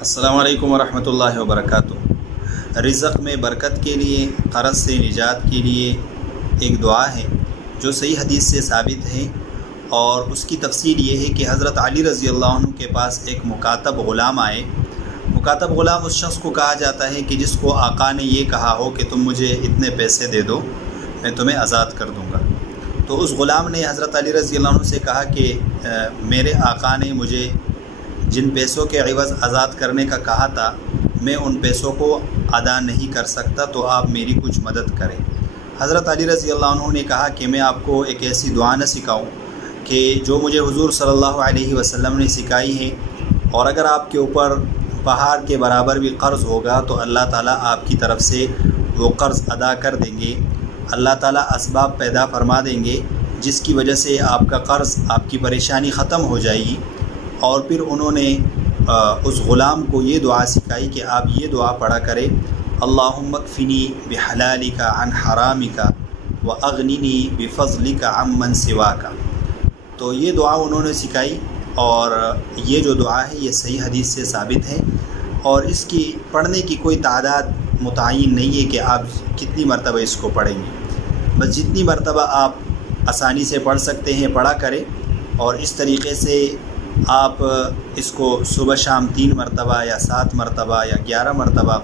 अस्सलामु अलैकुम वरहमतुल्लाहि वबरकातुहू। रिज़्क़ में बरकत के लिए, क़र्ज़ से निजात के लिए एक दुआ है जो सही हदीस से साबित है, और उसकी तफसील ये है कि हज़रत अली रज़ी अल्लाह अन्हु के पास एक मुकातब ग़ुलाम आए। मुकातब ग़ुलाम उस शख्स को कहा जाता है कि जिसको आका ने ये कहा हो कि तुम मुझे इतने पैसे दे दो, मैं तुम्हें आज़ाद कर दूँगा। तो उस ग़ुलाम ने हज़रत अली रज़ी अल्लाह अन्हु से कहा कि मेरे आका ने मुझे जिन पैसों के एवज़ आज़ाद करने का कहा था, मैं उन पैसों को अदा नहीं कर सकता, तो आप मेरी कुछ मदद करें। हज़रत अली रज़ी अल्लाह अन्हु ने कहा कि मैं आपको एक ऐसी दुआ न सिखाऊं कि जो मुझे हुज़ूर सल्लल्लाहु अलैहि वसल्लम ने सिखाई है, और अगर आपके ऊपर पहाड़ के बराबर भी क़र्ज़ होगा तो अल्लाह ताला आपकी तरफ से वो क़र्ज़ अदा कर देंगे। अल्लाह ताला असबाब पैदा फरमा देंगे जिसकी वजह से आपका क़र्ज़, आपकी परेशानी ख़त्म हो जाएगी। और फिर उन्होंने उस ग़ुलाम को ये दुआ सिखाई कि आप ये दुआ पढ़ा करें, अल्लाहुम्मा कफ़िनी बिहलालिका अन हरामिका व अग़निनी बिफ़ज़लिका अम्मन सिवाका। तो ये दुआ उन्होंने सिखाई, और ये जो दुआ है ये सही हदीस से साबित है, और इसकी पढ़ने की कोई तादाद मुतय्यन नहीं है कि आप कितनी मरतबा इसको पढ़ेंगे। बस जितनी मरतबा आप आसानी से पढ़ सकते हैं पढ़ा करें, और इस तरीक़े से आप इसको सुबह शाम 3 मरतबा या 7 मरतबा या 11 मरतबा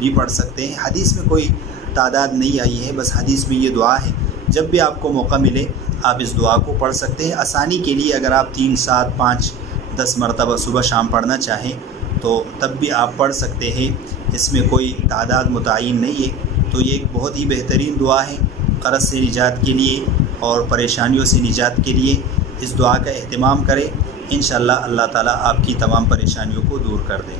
भी पढ़ सकते हैं। हदीस में कोई तादाद नहीं आई है, बस हदीस में ये दुआ है। जब भी आपको मौका मिले आप इस दुआ को पढ़ सकते हैं। आसानी के लिए अगर आप 3, 7, 5, 10 मरतबा सुबह शाम पढ़ना चाहें तो तब भी आप पढ़ सकते हैं, इसमें कोई तादाद मुतय्यन नहीं है। तो ये एक बहुत ही बेहतरीन दुआ है क़र्ज़ से निजात के लिए और परेशानियों से निजात के लिए। इस दुआ का एहतमाम करें, इंशाअल्लाह अल्लाह ताला आपकी तमाम परेशानियों को दूर कर दें।